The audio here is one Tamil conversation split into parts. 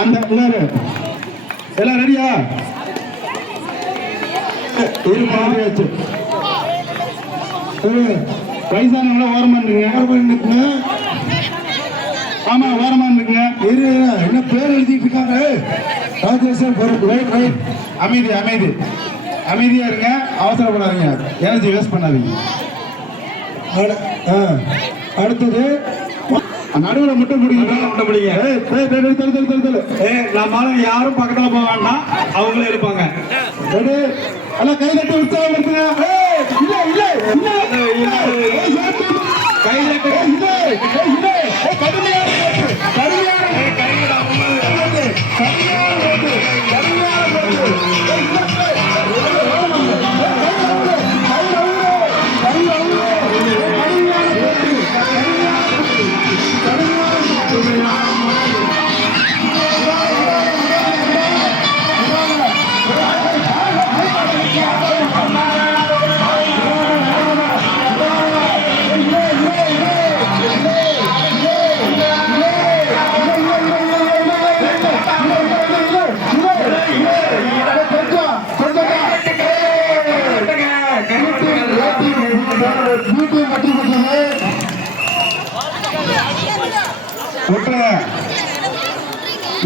அந்த எல்லாம் ரெடியா? வயசானவங்கள ஓரமா இருக்குங்க. ஆமா ஓரமா இருக்குங்க. என்ன பேர் எழுதிட்டு இருக்காங்க? அமைதி அமைதி அமைதியா இருங்க, அவசரப்படாதீங்க, எனர்ஜி வேஸ்ட் பண்ணாதீங்க. அடுத்தது நடுவில் முட்டை பிடிங்க. நம்மளால யாரும் பக்கத்துல போக வேண்டாம், அவங்களே இருப்பாங்க. எல்லாம் கை தட்டி உற்சாகம் இருக்குங்க. கை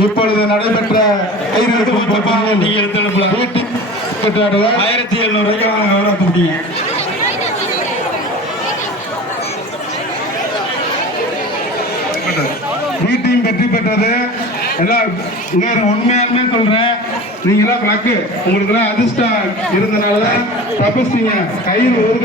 இப்பொழுது நடைபெற்ற 1700 மீட்டிங் வெற்றி பெற்றது. எல்லாம் உண்மையாலுமே சொல்றேன், நீங்க எல்லாம் உங்களுக்கு எல்லாம் அதிர்ஷ்டம் இருந்தனாலதான் தப்பிச்சிங்க. கயிறு